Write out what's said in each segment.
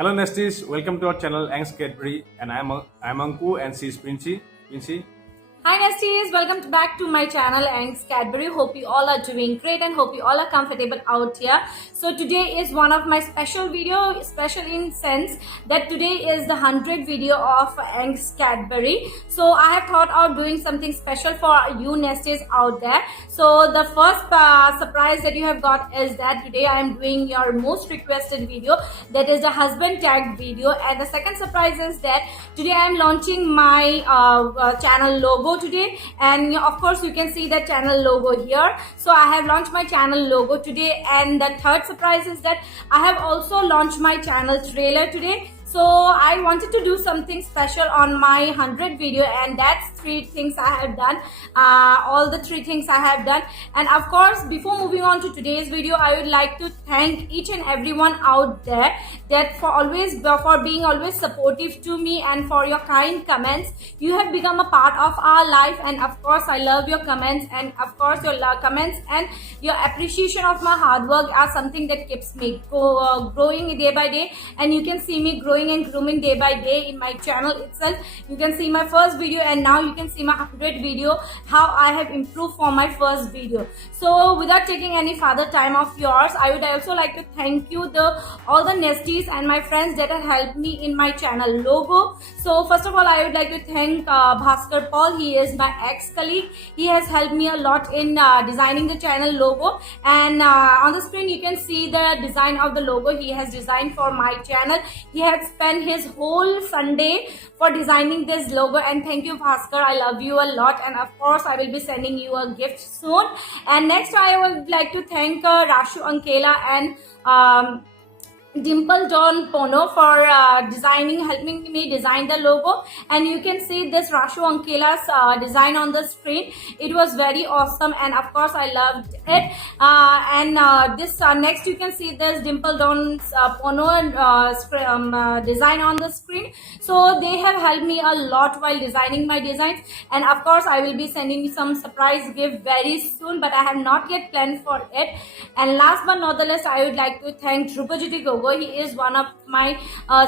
Hello Nesties, welcome to our channel Angst Cadbury, and I'm Anku and she's Princey. Hi Nesties, welcome back to my channel Angst Cadbury. Hope you all are doing great and hope you all are comfortable out here. So today is one of my special video, special in sense that today is the 100th video of Angst Cadbury. So I have thought of doing something special for you Nesties out there. So the first surprise that you have got is that today I am doing your most requested video, that is the husband tag video, and the second surprise is that today I am launching my channel logo today, and of course you can see the channel logo here. So I have launched my channel logo today, and the third surprise is that I have also launched my channel trailer today. So I wanted to do something special on my 100th video, and that's three things I have done, all the three things I have done. And of course, before moving on to today's video, I would like to thank each and everyone out there that for being always supportive to me and for your kind comments. You have become a part of our life, and of course I love your comments, and of course your comments and your appreciation of my hard work are something that keeps me growing day by day. And you can see me growing and grooming day by day in my channel itself. You can see my first video, and now you can see my 100th video, how I have improved for my first video. So without taking any further time of yours, I would also like to thank you all the nesties and my friends that have helped me in my channel logo. So first of all, I would like to thank Bhaskar Paul. He is my ex-colleague. He has helped me a lot in designing the channel logo, and on the screen you can see the design of the logo he has designed for my channel. He has spent his whole Sunday for designing this logo, and thank you Bhaskar, I love you a lot, and of course I will be sending you a gift soon. And next I would like to thank Rashu Ankela and Dimple Dawn Pono for helping me design the logo. And you can see this Rashu Ankela's design on the screen. It was very awesome, and of course I loved it. This next you can see this Dimple Dawn's Pono design on the screen. So they have helped me a lot while designing my designs, and of course I will be sending you some surprise gift very soon, but I have not yet planned for it. And last but not the least, I would like to thank Drupajiti Gogo. He is one of my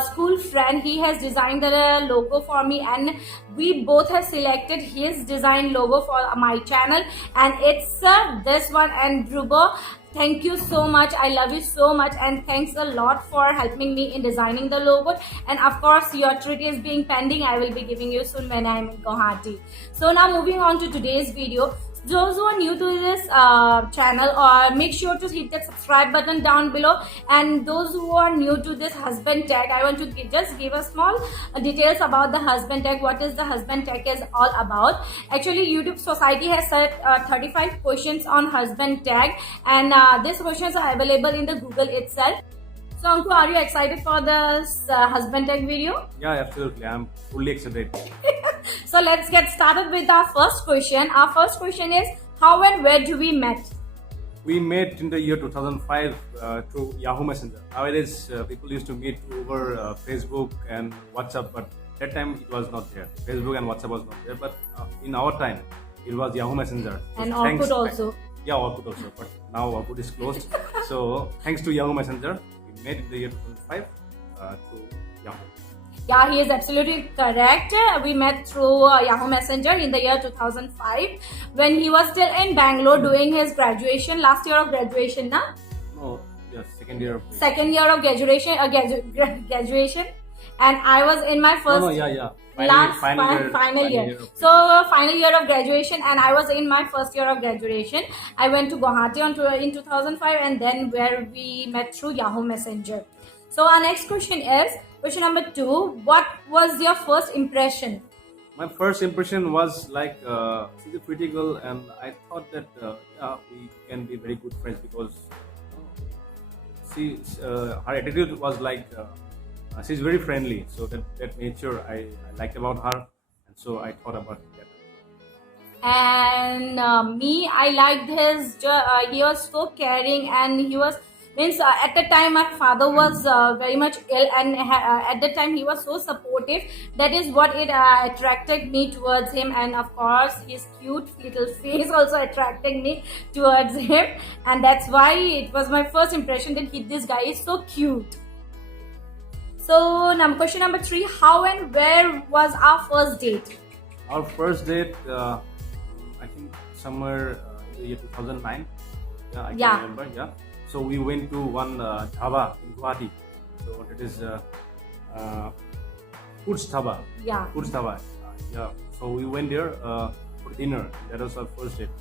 school friend. He has designed the logo for me, and we both have selected his design logo for my channel, and it's this one. And Dhruba, thank you so much. I love you so much, and thanks a lot for helping me in designing the logo. And of course your treat is being pending. I will be giving you soon when I'm in Guwahati. So now moving on to today's video. Those who are new to this channel, make sure to hit that subscribe button down below. And those who are new to this husband tag, I want to just give a small details about the husband tag. What is the husband tag is all about? Actually, YouTube Society has set 35 questions on husband tag, and these questions are available in the Google itself. So Anku, are you excited for this husband tag video? Yeah, absolutely. I'm fully excited. So let's get started with our first question. Our first question is, how and where do we met? We met in the year 2005 through Yahoo Messenger. Nowadays, people used to meet over Facebook and WhatsApp, but that time it was not there. Facebook and WhatsApp was not there, but in our time, it was Yahoo Messenger. So and Orkut also. Yeah, Orkut also, but now Orkut is closed. So thanks to Yahoo Messenger, we met in the year 2005 through Yahoo. Yeah, he is absolutely correct. We met through Yahoo Messenger in the year 2005 when he was still in Bangalore doing his graduation, last year of graduation, na? No, yeah, second year of graduation, graduation, and I was in my first. No, yeah. Final year. So final year of graduation, and I was in my first year of graduation. I went to Guwahati in 2005, and then where we met through Yahoo Messenger. So our next question is question number 2. What was your first impression? My first impression was like she's a pretty girl, and I thought that we can be very good friends because her attitude was like she's very friendly. So that nature I liked about her, and so I thought about that. And me, I liked his. He was so caring, and he was at the time my father was very much ill, and at the time he was so supportive. That is what it attracted me towards him, and of course his cute little face also attracted me towards him, and that's why it was my first impression that this guy is so cute. So So, question number 3: how and where was our first date? Our first date, I think somewhere in the year 2009. Yeah, I can Yeah. remember. Yeah. So we went to one dhaba in Guwahati. So it is Foods Dhaba. Yeah. Foods Dhaba. Yeah. So we went there for dinner. That was our first date,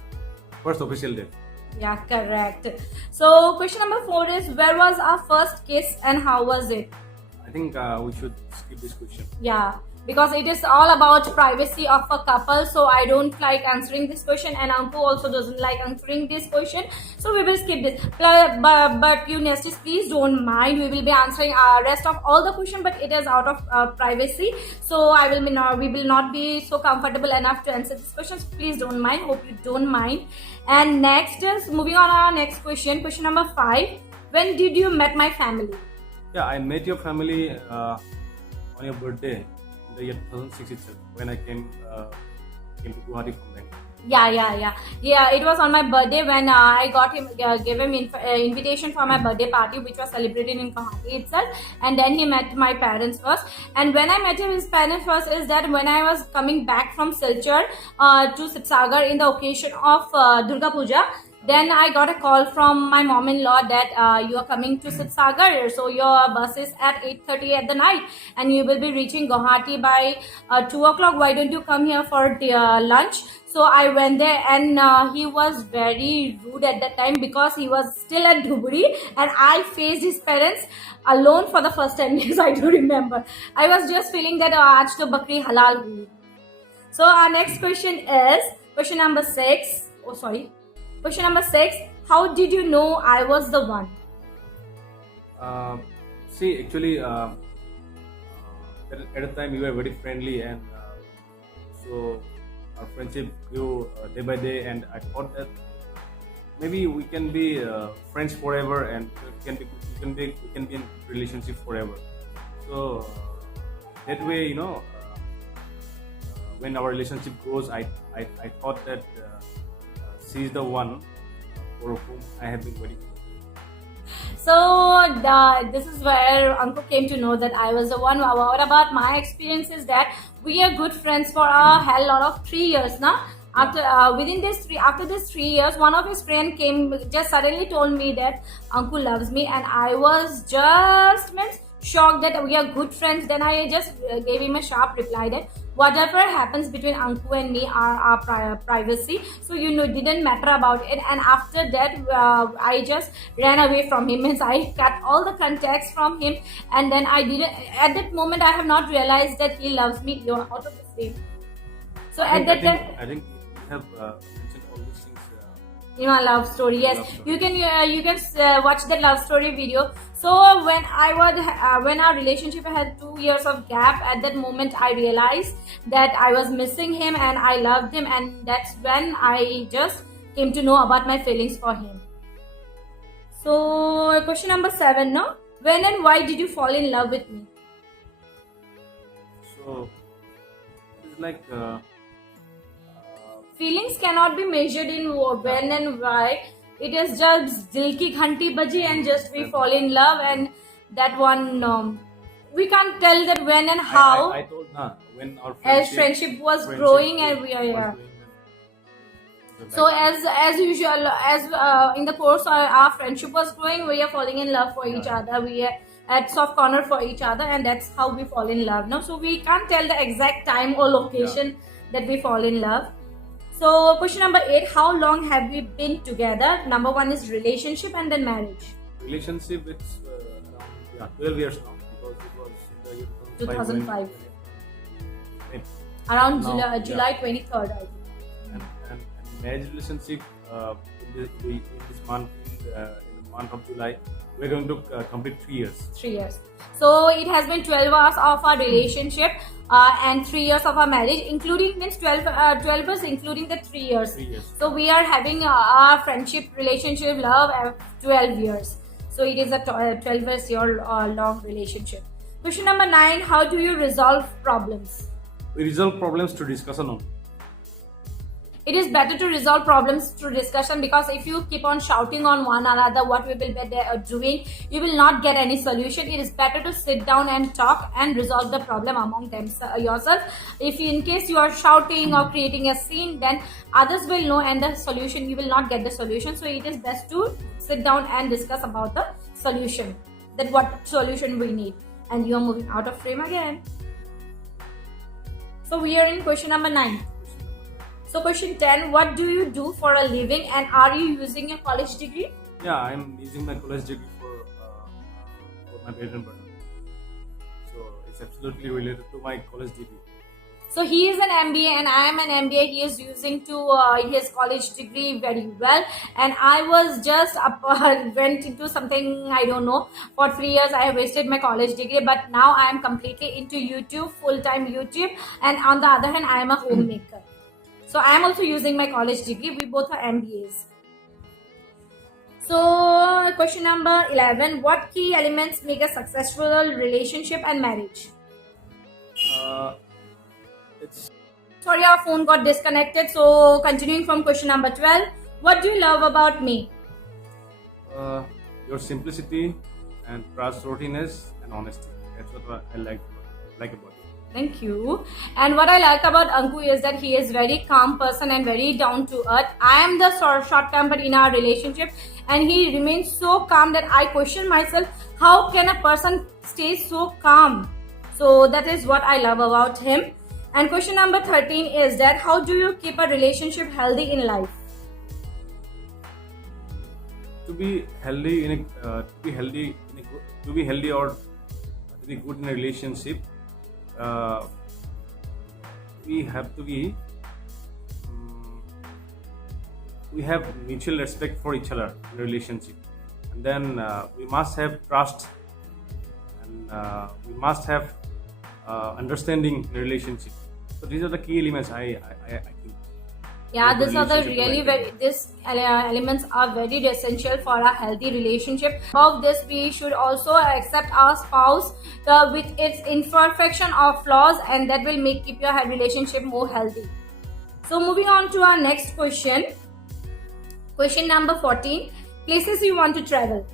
first official date. Yeah, correct. So, question number 4 is: where was our first kiss and how was it? I think we should skip this question. Yeah, because it is all about privacy of a couple, so I don't like answering this question, and Anku also doesn't like answering this question, so we will skip this. But you nesties, please don't mind. We will be answering rest of all the question, but it is out of privacy, so we will not be so comfortable enough to answer these questions. Please don't mind. Hope you don't mind. And next is moving on our next question. Question number 5: when did you met my family? Yeah, I met your family on your birthday in the year 2006 itself when I came to Guwahati from Bangalore. Yeah, it was on my birthday when I gave him invitation for my birthday party, which was celebrated in Guwahati itself. And then he met my parents first. And when I met his parents first is that when I was coming back from Silchar to Sibsagar in the occasion of Durga Puja. Then I got a call from my mom-in-law that you are coming to Sibsagar, so your bus is at 8:30 at the night, and you will be reaching Guwahati by 2 o'clock. Why don't you come here for lunch? So I went there, and he was very rude at that time because he was still at Dhubri, and I faced his parents alone for the first 10 years. I do remember. I was just feeling that aaj to bakri halal hui. So our next question is question number 6. Oh, sorry. Question number 6: how did you know I was the one? See, actually, at the time you were very friendly, and so our friendship grew day by day. And I thought that maybe we can be friends forever, and we can be in relationship forever. So that way, when our relationship grows, I thought that. She is the one for whom I have been waiting for. So this is where Anku came to know that I was the one. What about my experience is that we are good friends for a hell lot of 3 years now. After after this 3 years, one of his friend came just suddenly told me that Anku loves me, and I was just shocked that we are good friends. Then I just gave him a sharp reply that whatever happens between Anku and me are our privacy, so didn't matter about it. And after that I just ran away from him, means I cut all the contacts from him, and then I didn't, at that moment I have not realized that he loves me out of the same. So I think you have mentioned all these things in my love story. Yes, love story. you can watch the love story video. So when our relationship had 2 years of gap, at that moment I realized that I was missing him and I loved him, and that's when I just came to know about my feelings for him. So question number 7, no? When and why did you fall in love with me? So it's like feelings cannot be measured in when and why. It is just dil ki ghanti baji and just we fall in love, and that one we can't tell that when and how. I told when our friendship was growing and we are so as usual, as in the course our friendship was growing, we are falling in love for each other. We are at soft corner for each other, and that's how we fall in love. No, so we can't tell the exact time or location that we fall in love. So question number 8: how long have we been together? Number 1 is relationship and then marriage. Relationship, it's around 12 years now, because it was in the year 2005. When- Around July 23rd, I think. and marriage relationship in this month, in the month of July, we're going to complete 3 years. 3 years. So it has been 12 years of our relationship and 3 years of our marriage, including means 12 years, including the 3 years. 3 years. So we are having our friendship, relationship, love 12 years. So it is a 12 year long relationship. Question number 9: how do you resolve problems? We resolve problems through discussion only. It is better to resolve problems through discussion, because if you keep on shouting on one another what we will be doing, you will not get any solution. It is better to sit down and talk and resolve the problem among yourself. If in case you are shouting or creating a scene, then others will know, and the solution, you will not get the solution. So it is best to sit down and discuss about the solution, that what solution we need. And you are moving out of frame again. So we are in question number 9. So question 10, what do you do for a living, and are you using your college degree? Yeah, I'm using my college degree for my bread and butter. So it's absolutely related to my college degree. So he is an MBA and I am an MBA. He is using to his college degree very well, and I was just went into something, I don't know. For 3 years I have wasted my college degree, but now I am completely into YouTube, full-time YouTube, and on the other hand I am a homemaker. So I am also using my college degree. We both are MBAs. So question number 11, what key elements make a successful relationship and marriage? Sorry, our phone got disconnected. So continuing from question number 12, what do you love about me? Your simplicity and trustworthiness and honesty. That's what I like about you. Thank you. And what I like about Anku is that he is very calm person and very down to earth. I am the short temper in our relationship, and he remains so calm that I question myself, how can a person stay so calm? So that is what I love about him. And question number 13 is that how do you keep a relationship healthy in life? To be healthy or to be good in a relationship, we have to be we have mutual respect for each other in a relationship, and then we must have trust, and we must have understanding in a relationship. So these are the key elements I think. Yeah, these are the these elements are very essential for a healthy relationship. Above this, we should also accept our spouse with its imperfection or flaws, and that will keep your relationship more healthy. So moving on to our next question. Question number 14, places you want to travel.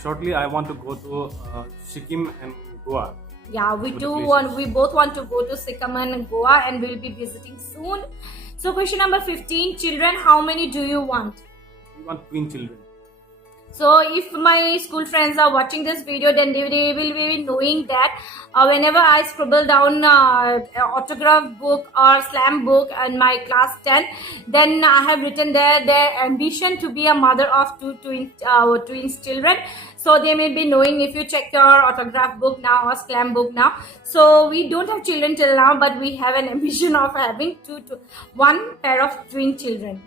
Shortly, I want to go to Sikkim and Goa. Yeah, we both want to go to Sikkim and Goa, and we'll be visiting soon. So question number 15, children, how many do you want? We want twin children. So if my school friends are watching this video, then they will be knowing that whenever I scribble down autograph book or slam book in my class 10, then I have written there their ambition to be a mother of two twins children. So they may be knowing if you check your autograph book now or slam book now. So we don't have children till now, but we have an ambition of having one pair of twin children.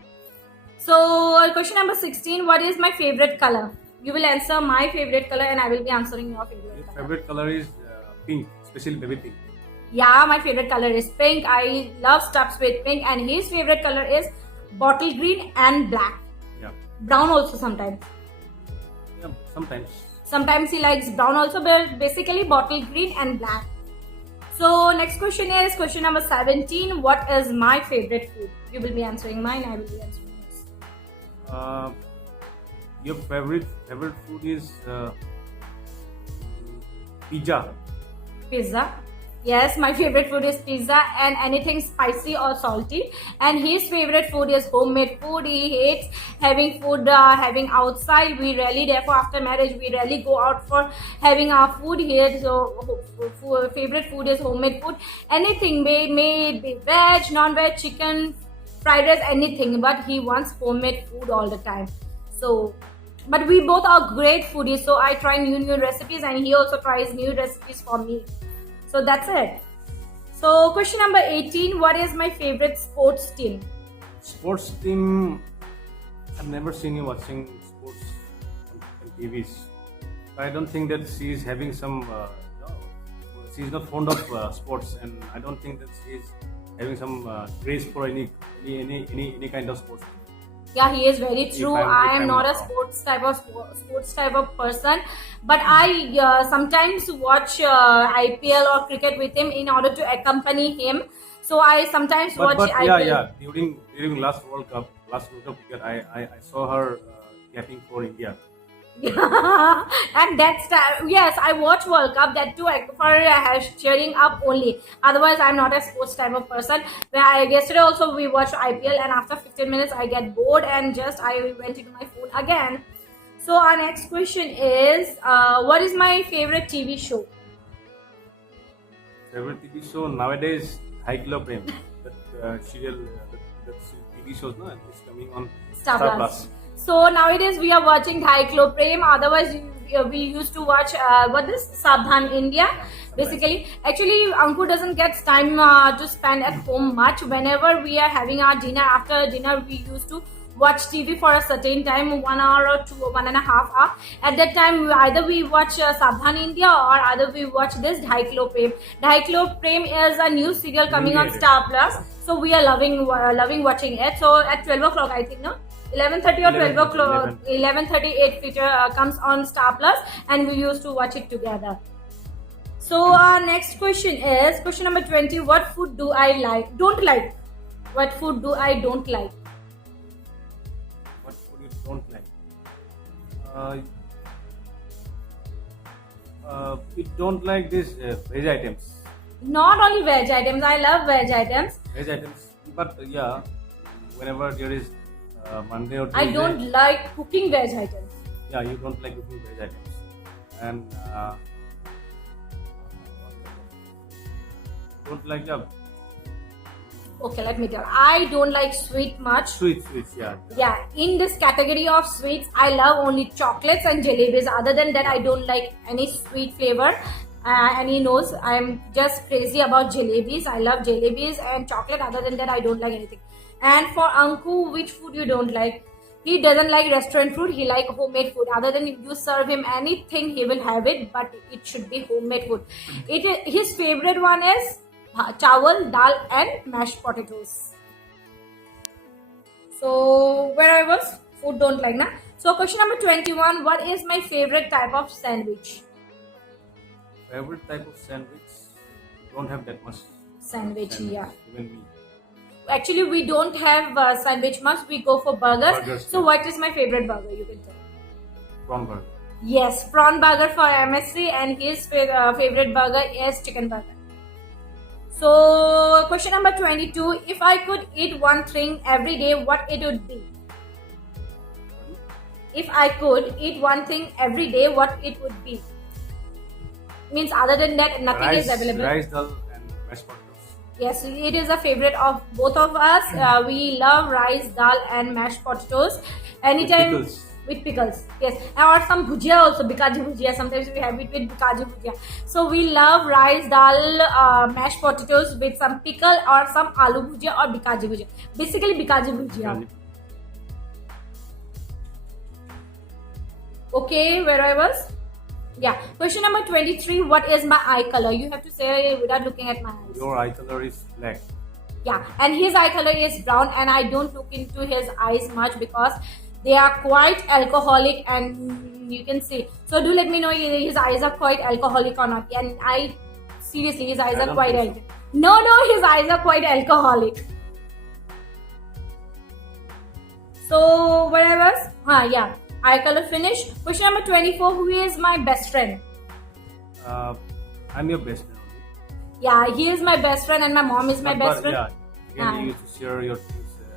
So question number 16, what is my favorite color? You will answer my favorite color and I will be answering your favorite color. Favorite color is pink, especially baby pink. Yeah, my favorite color is pink. I love stuffs with pink, and his favorite color is bottle green and black. Yeah. Brown also sometimes. Yeah, sometimes. Sometimes he likes brown also, but basically bottle green and black. So next question is question number 17, what is my favorite food? You will be answering mine, I will be answering. Your favorite food is pizza. Pizza. Yes, my favorite food is pizza and anything spicy or salty. And his favorite food is homemade food. He hates having food having outside. We rarely, therefore after marriage, we rarely go out for having our food here. So favorite food is homemade food. Anything, may it be veg, non-veg, chicken, fried rice, anything, but he wants homemade food all the time. So, but we both are great foodies, so I try new recipes and he also tries new recipes for me. So that's it. So question number 18, what is my favorite sports team? Sports team, I've never seen you watching sports on TVs. I don't think that she is having some, she's not fond of sports, and I don't think that she is having some craze for any kind of sports. Yeah, he is very true. I am not a sports type of person, but I sometimes watch IPL or cricket with him in order to accompany him. So I sometimes watch But IPL. yeah. During last World Cup cricket, I saw her capping for India. And that's yes, I watch World Cup, that too for cheering up only. Otherwise I'm not a sports type of person. Yesterday also we watched IPL, and after 15 minutes I get bored and just I went into my phone again. So our next question is, what is my favorite TV show? Favorite TV show nowadays, Haiklo Prem. That serial, that TV shows, no, it's coming on Star Star Plus. Plus. So nowadays we are watching Haiklo Prem. Otherwise we used to watch what is Sabdhan India. Basically, actually Anku doesn't get time to spend at home much. Whenever we are having our dinner, after dinner we used to watch TV for a certain time, 1 hour or 1.5 hours. At that time, either we watch Sabdhan India or either we watch this Dhaiklo Prem. Dhaiklo Prem is a new serial coming on Star Plus. So we are loving watching it. So at 12 o'clock, I think, no? 11:30 or 12 o'clock, 11:38 feature comes on Star Plus, and we used to watch it together. So our next question is question number 20. What food do I don't like? What food do I don't like? What food you don't like? You don't like these veg items. Not only veg items, I love veg items. Veg items, but yeah, whenever there is Monday or Tuesday. I don't like cooking veg items. Yeah, you don't like cooking veg items, and don't like Okay, let me tell. I don't like sweet much. sweets. Yeah. Yeah, in this category of sweets, I love only chocolates and jalebis. Other than that, I don't like any sweet flavor. And he knows I'm just crazy about jalebis. I love jalebis and chocolate. Other than that, I don't like anything. And for Anku, which food you don't like? He doesn't like restaurant food. He like homemade food. Other than if you serve him anything, he will have it. But it should be homemade food. His favorite one is chawal, dal, and mashed potatoes. So where I was, food don't like, na? So question number 21. What is my favorite type of sandwich? Favorite type of sandwich? Don't have that much Sandwich, yeah. Even me. Actually, we don't have sandwich much. We go for burgers. So, what is my favorite burger? You can tell. Prawn burger. Yes, prawn burger for MSC, and his favorite burger is chicken burger. So, question number 22. If I could eat one thing every day, what it would be? If I could eat one thing every day, what it would be? Means other than that, nothing is available. Rice, dal, and mashed potatoes. Yes, it is a favorite of both of us. We love rice, dal, and mashed potatoes. Anytime with pickles. Yes, or some bhujia also, bikaji bhujia. Sometimes we have it with bikaji bhujia. So we love rice, dal, mashed potatoes with some pickle or some aloo bhujia or bikaji bhujia. Basically, bikaji bhujia. Okay, where I was? Yeah. Question number 23. What is my eye color? You have to say without looking at my eyes. Your eye color is black. Yeah, and his eye color is brown, and I don't look into his eyes much because they are quite alcoholic, and you can see. So do let me know his eyes are quite alcoholic or not. And I seriously, his eyes are quite alcoholic. No, his eyes are quite alcoholic. So where I was? Yeah. Eye color finish. Question number 24. Who is my best friend? I'm your best friend. Yeah, he is my best friend, and my mom is my best friend. Yeah, again, you used to share your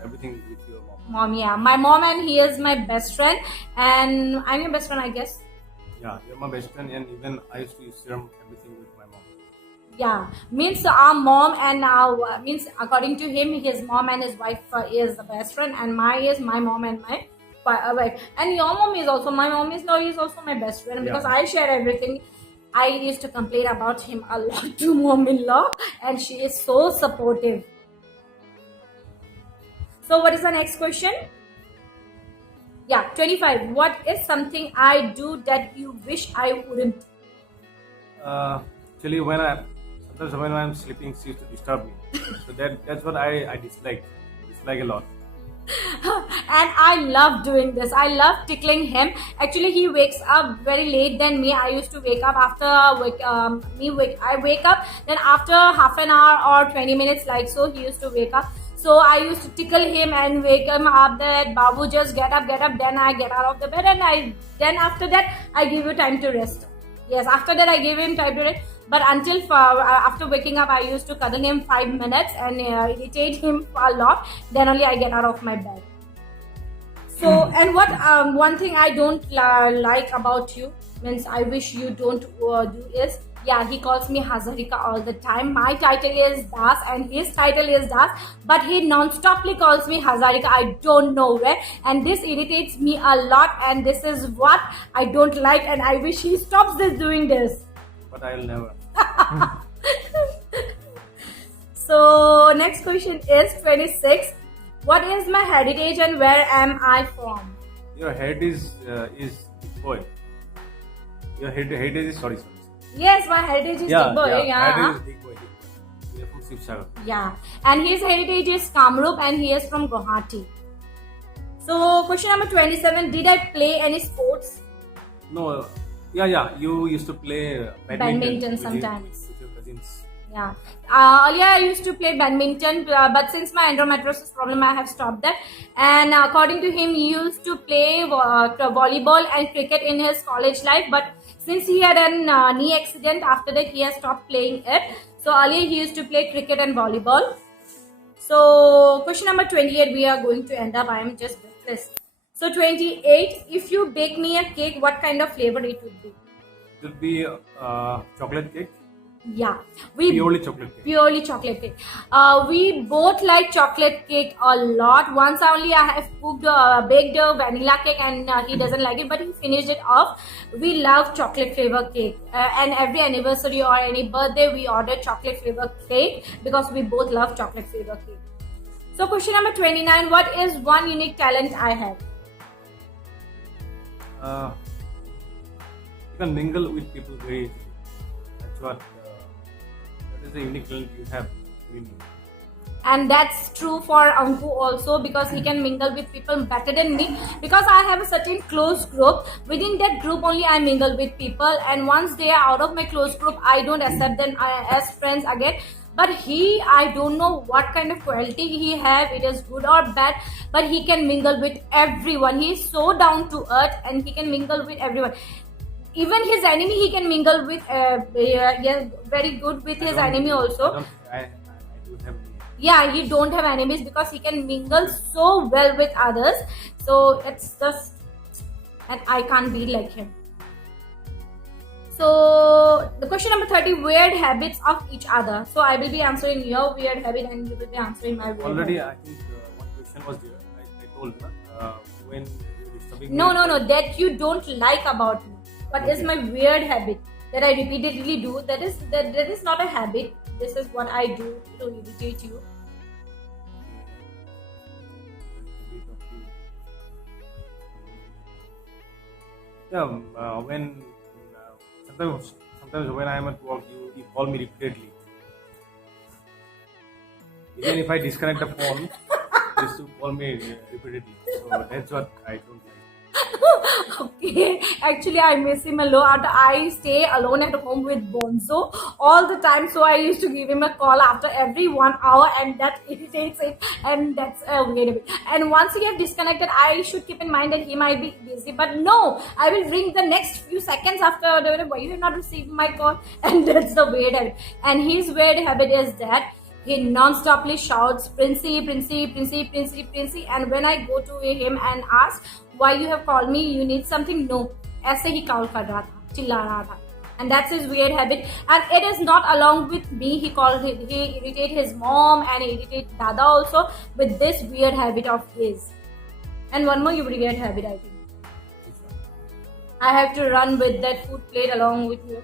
everything with your mom. Yeah, my mom and he is my best friend, and I'm your best friend, I guess. Yeah, you're my best friend, and even I used to share everything with my mom. Yeah, means our mom and now means according to him, his mom and his wife is the best friend, and my mom and my wife. And your mom is also, my mom is also my best friend because I share everything. I used to complain about him a lot to mom-in-law, and she is so supportive. So what is the next question? Yeah, 25. What is something I do that you wish I wouldn't? Actually, sometimes when I'm sleeping, she used to disturb me. So that's what I dislike a lot. And I love doing this. I love tickling him. Actually, he wakes up very late than me. I used to wake up after I wake up, then after half an hour or 20 minutes, like so, he used to wake up. So I used to tickle him and wake him up that Babu, just get up, get up. Then I get out of the bed, and then after that I give you time to rest. Yes, after that I gave him time to rest. But after waking up, I used to cuddle him 5 minutes and irritate him a lot. Then only I get out of my bed. So, and what one thing I don't like about you, means I wish you don't do is, yeah, he calls me Hazarika all the time. My title is Das and his title is Das, but he non-stoply calls me Hazarika. I don't know where, and this irritates me a lot, and this is what I don't like, and I wish he stops doing this. But I'll never. So next question is 26. What is my heritage and where am I from? Your heritage is boy. Your heritage is sorry. Yes, my heritage is Digboy. Yeah. Heritage is Digboy. We are from Shivsagar. Yeah, and his heritage is Kamrup and he is from Guwahati. So question number 27. Did I play any sports? No. Yeah. You used to play Badminton with sometimes. with your cousins. Yeah. Earlier I used to play badminton, but since my endometriosis problem, I have stopped that. And according to him, he used to play volleyball and cricket in his college life. But since he had a knee accident, after that he has stopped playing it. So earlier he used to play cricket and volleyball. So question number 28, we are going to end up. I am just breathless. So 28, if you bake me a cake, what kind of flavor it would be? It would be chocolate cake. Yeah, Purely chocolate cake. Purely chocolate cake. We both like chocolate cake a lot. Once only I have baked a vanilla cake and he doesn't like it, but he finished it off. We love chocolate flavor cake, and every anniversary or any birthday we order chocolate flavor cake because we both love chocolate flavor cake. So question number 29, what is one unique talent I have? You can mingle with people very easily. That's what. That is the unique talent you have within you. And that's true for Anku also, because he can mingle with people better than me, because I have a certain close group. Within that group only I mingle with people, and once they are out of my close group, I don't accept them as friends again. But I don't know what kind of quality he have, it is good or bad, but he can mingle with everyone. He is so down to earth and he can mingle with everyone. Even his enemy he can mingle with, very good with his enemy also. I do have. Yeah, he don't have enemies because he can mingle so well with others. So it's just, and I can't be like him. So the question number 30, weird habits of each other. So I will be answering your weird habit and you will be answering my weird Already, habit. I think one question was there. I told when you were disturbing No, me. that you don't like about me. What is my weird habit that I repeatedly do? That is not a habit. This is what I do to irritate you. Yeah, when sometimes when I am at work, you call me repeatedly. Even if I disconnect the phone, you used to call me repeatedly. So that's what I don't like. Okay, actually I miss him a lot. I stay alone at home with Bonzo all the time, so I used to give him a call after every 1 hour, and that irritates him, and that's weird. And once he gets disconnected, I should keep in mind that he might be busy, but no, I will ring the next few seconds after why you have not received my call, and that's the weird habit. And his weird habit is that he non-stoply shouts, Princey, Princey, Princey, Princey, Princey. And when I go to him and ask, why you have called me, you need something? No. ऐसे ही call कर रहा था, चिल्ला रहा था. And that's his weird habit. And it is not along with me. He irritate his mom and irritate Dada also with this weird habit of his. And one more weird habit, I think. I have to run with that food plate along with you.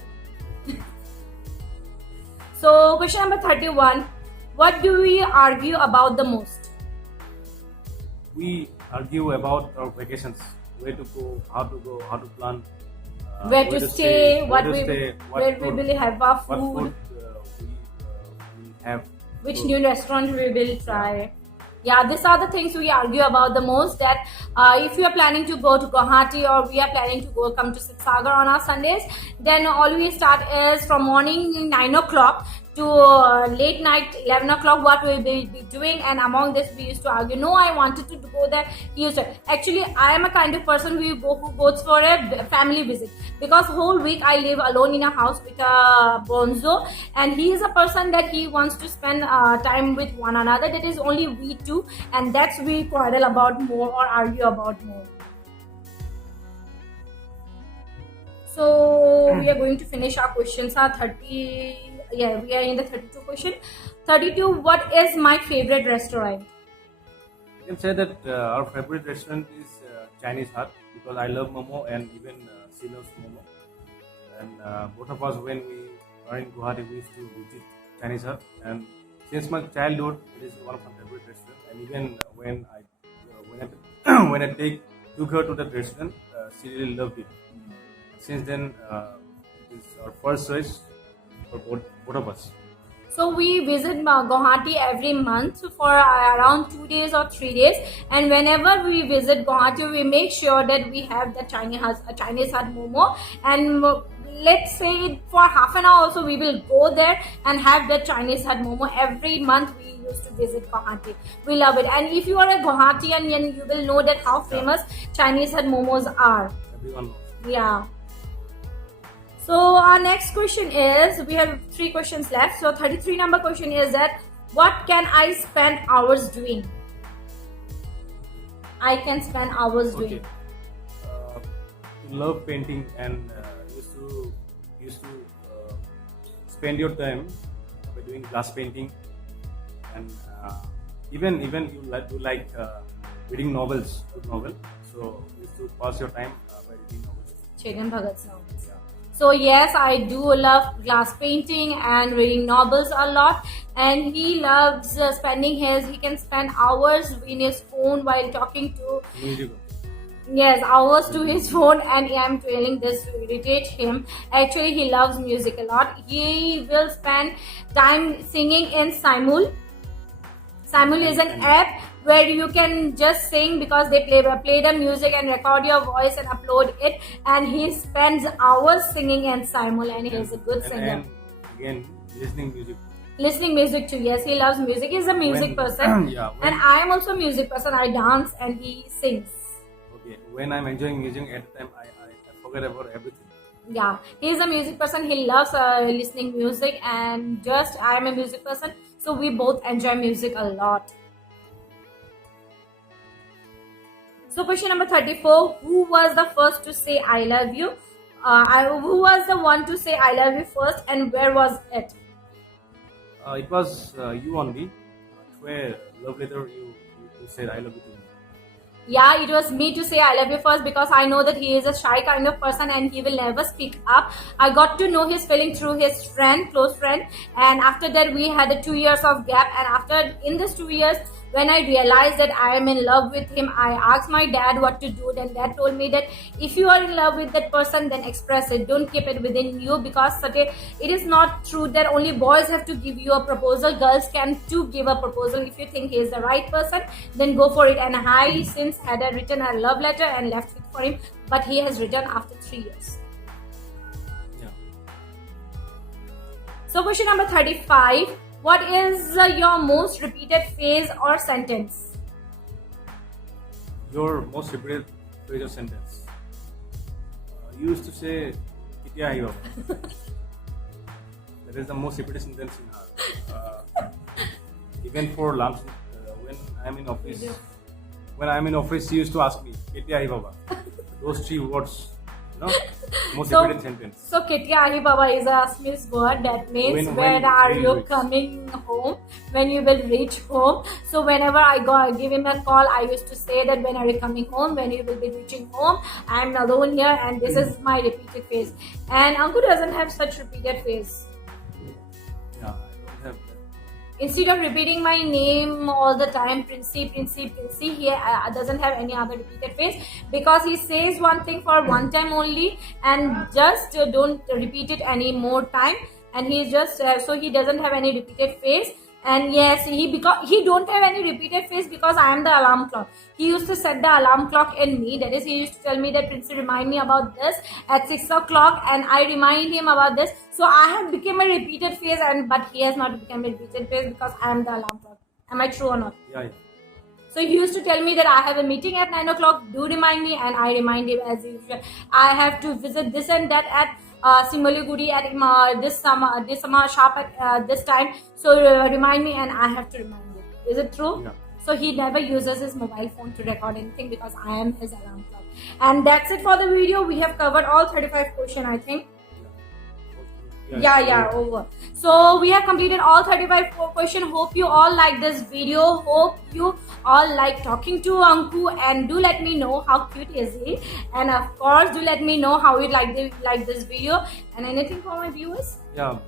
So question number 31. What do we argue about the most? We argue about our vacations, where to go, how to plan, Where to stay, where we will have our what food, food we have. which So, new restaurant we will try. Yeah, these are the things we argue about the most. That if we are planning to go to Guwahati or we are planning to go come to Sagar on our Sundays, then all we start is from morning 9 o'clock to late night 11 o'clock. What we will be doing, and among this we used to argue. No, I wanted to go there. He used to. Actually, I am a kind of person who goes for a family visit, because whole week I live alone in a house with a bonzo, and he is a person that he wants to spend time with one another. That is only we two, and that's we quarrel about more or argue about more. So we are going to finish our questions. Are 30. Yeah, we are in the 32 question. 32. What is my favorite restaurant? You can say that our favorite restaurant is Chinese Hut, because I love momo and even she loves momo. And both of us, when we are in Guwahati, we used to visit Chinese Hut. And since my childhood, it is one of my favorite restaurants. And even when I took her to that restaurant, she really loved it. Since then, it is our first choice for both of us. So we visit Guwahati every month for around 2 days or 3 days, and whenever we visit Guwahati, we make sure that we have the Chinese Hut momo, and let's say for half an hour also we will go there and have the Chinese Hut momo. Every month we used to visit Guwahati. We love it, and if you are a Guwahatian, you will know that how famous Chinese Hut momos are. Everyone knows. Yeah. So our next question is, we have 3 questions left. So 33 number question is that, what can I spend hours doing? I can spend hours doing. You love painting and used to spend your time by doing glass painting, and even you like reading novels, good novel. So you used to pass your time by reading novels. Chetan Bhagat's novels. Yeah. So yes, I do love glass painting and reading novels a lot. And he loves he can spend hours in his phone while talking to. Music. Yes, hours to his phone, and I'm telling this to irritate him. Actually, he loves music a lot. He will spend time singing in Simul. Simul is an app where you can just sing, because they play the music and record your voice and upload it, and he spends hours singing in Simul, and he is a good singer. And again, listening music too. Yes, he loves music. He's a music person. Yeah, and I am also a music person. I dance and he sings. Okay, when I'm enjoying music at the time, I forget about everything. Yeah, he's a music person. He loves listening music, and just I am a music person, so we both enjoy music a lot. So question number 34, who was the first to say I love you? Who was the one to say I love you first, and where was it? It was you only. Where love letter you said I love you to me. Yeah, it was me to say I love you first, because I know that he is a shy kind of person and he will never speak up. I got to know his feeling through his close friend, and after that we had a 2 years of gap, and after in this 2 years, when I realized that I am in love with him, I asked my dad what to do. Then dad told me that if you are in love with that person, then express it. Don't keep it within you, because it is not true that only boys have to give you a proposal. Girls can too give a proposal. If you think he is the right person, then go for it. And I since had written a love letter and left it for him, but he has written after 3 years. Yeah. So question number 35. What is your most repeated phrase or sentence? Your most repeated phrase or sentence. You used to say, "Kitya hai baba." That is the most repeated sentence in her. Even for lunch, when I'm in office, she used to ask me, "Kitya hai baba." Those 3 words, most repeated sentence. So Kitya Ahi Baba is a Smith word that means when are you coming home, when you will reach home. So whenever I give him a call, I used to say that when are you coming home, when you will be reaching home. I'm alone here, and this is my repeated phrase. And Ankur doesn't have such repeated phrase. Yeah, I don't have that. Instead of repeating my name all the time, Princey, he doesn't have any other repeated phrase, because he says one thing for one time only and just don't repeat it any more time. And he just so he doesn't have any repeated phrase. And yes, because he don't have any repeated face because I am the alarm clock. He used to set the alarm clock in me. That is, he used to tell me that Princey, remind me about this at 6 o'clock, and I remind him about this. So I have become a repeated face, but he has not become a repeated face because I am the alarm clock. Am I true or not? Yeah. So he used to tell me that I have a meeting at 9 o'clock, do remind me, and I remind him as usual. I have to visit this and that at Simaliguri at this summer shop at this time. So remind me, and I have to remind him. Is it true? Yeah. So he never uses his mobile phone to record anything because I am his alarm clock. And that's it for the video. We have covered all 35 questions, I think. Yeah, over. So we have completed all 35 questions. Hope you all like this video. Hope you all like talking to Anku, and do let me know how cute is he. And of course, do let me know how you like this video. And anything for my viewers? Yeah.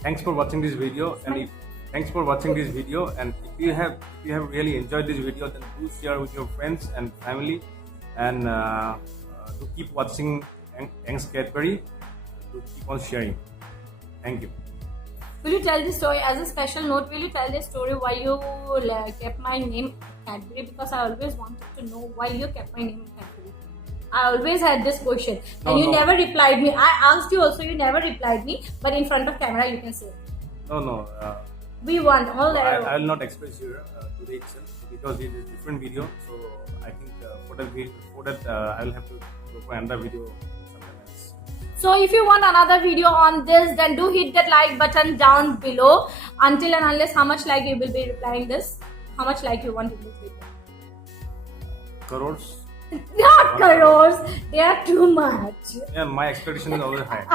Thanks for watching this video, and thanks for watching this video. And if you have really enjoyed this video, then do share with your friends and family, and to keep watching Ang's Cadbury. To keep on sharing. Thank you. Will you tell the story as a special note? Will you tell the story why you kept my name Cadbury? Because I always wanted to know why you kept my name Cadbury. I always had this question, and you never replied me. I asked you also, you never replied me. But in front of camera, you can say. No. We want all that. I will not express here today itself because it is a different video. So I think for that I will have to go for another video. So if you want another video on this, then do hit that like button down below. Until and unless how much like you will be replying this? How much like you want to reply? Crores? Not crores. They are too much. Yeah, my expectation is always high.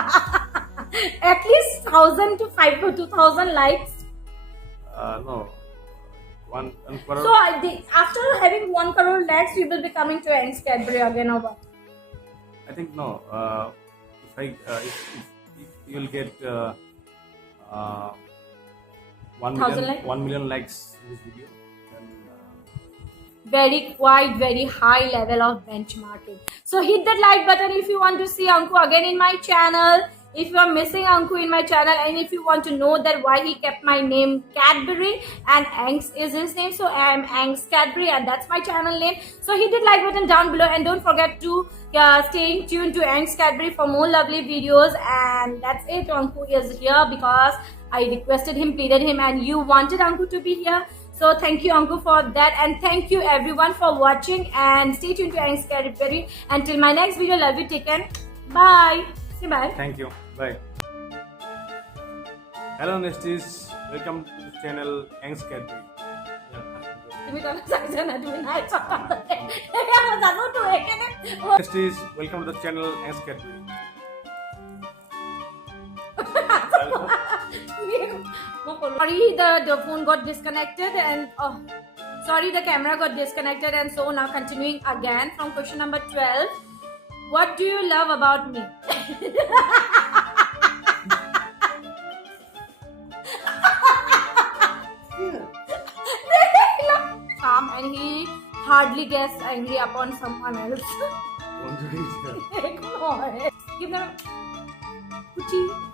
At least 1,000 to 5,000 to 2,000 likes. No. One crore. So after having 1 crore likes, you will be coming to Ang's Cadbury again or what? I think no. If you will get 1 million likes in this video, then very high level of benchmarking. So hit that like button if you want to see Anku again in my channel. If you are missing Anku in my channel, and if you want to know that why he kept my name Cadbury and Ang's is his name, so I am Ang's Cadbury and that's my channel name. So hit that like button down below, and don't forget to stay tuned to Ang's Cadbury for more lovely videos. And that's it. Anku is here because I requested him, pleaded him, and you wanted Anku to be here. So thank you Anku for that, and thank you everyone for watching, and stay tuned to Ang's Cadbury. Until my next video, love you, take care, bye. Say bye. Thank you. Bye. Hello Nesties, welcome to the channel Ang's Cadbury. Nesties, welcome to the channel Ang's Cadbury. Sorry, the phone got disconnected, and sorry, the camera got disconnected, and so now continuing again from question number 12. What do you love about me? Calm, and he hardly gets angry upon someone else. Ignore it. Give them a Gucci.